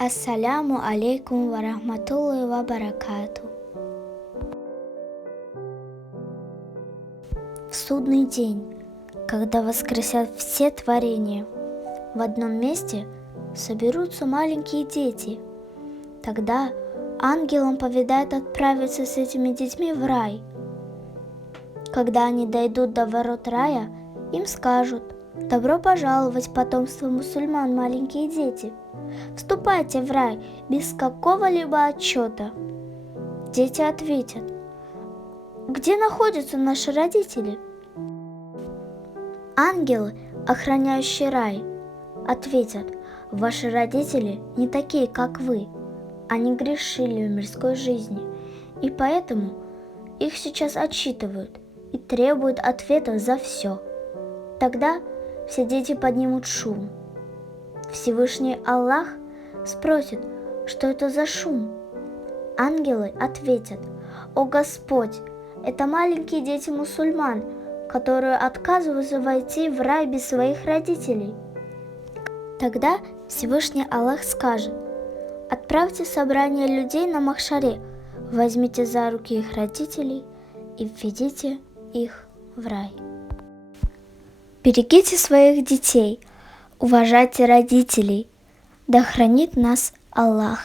Ассаляму алейкум ва рахматуллахи ва баракату. В судный день, когда воскресят все творения, в одном месте соберутся маленькие дети. Тогда ангелам повелят отправиться с этими детьми в рай. Когда они дойдут до ворот рая, им скажут: «Добро пожаловать, потомство мусульман, маленькие дети! Вступайте в рай без какого-либо отчета». Дети ответят: «Где находятся наши родители?» Ангелы, охраняющие рай, ответят: «Ваши родители не такие, как вы. Они грешили в мирской жизни, и поэтому их сейчас отчитывают и требуют ответов за все». Тогда все дети поднимут шум. Всевышний Аллах спросит, что это за шум. Ангелы ответят: «О Господь, это маленькие дети мусульман, которые отказываются войти в рай без своих родителей». Тогда Всевышний Аллах скажет: «Отправьте собрание людей на махшаре, возьмите за руки их родителей и введите их в рай». Берегите своих детей, уважайте родителей, да хранит нас Аллах.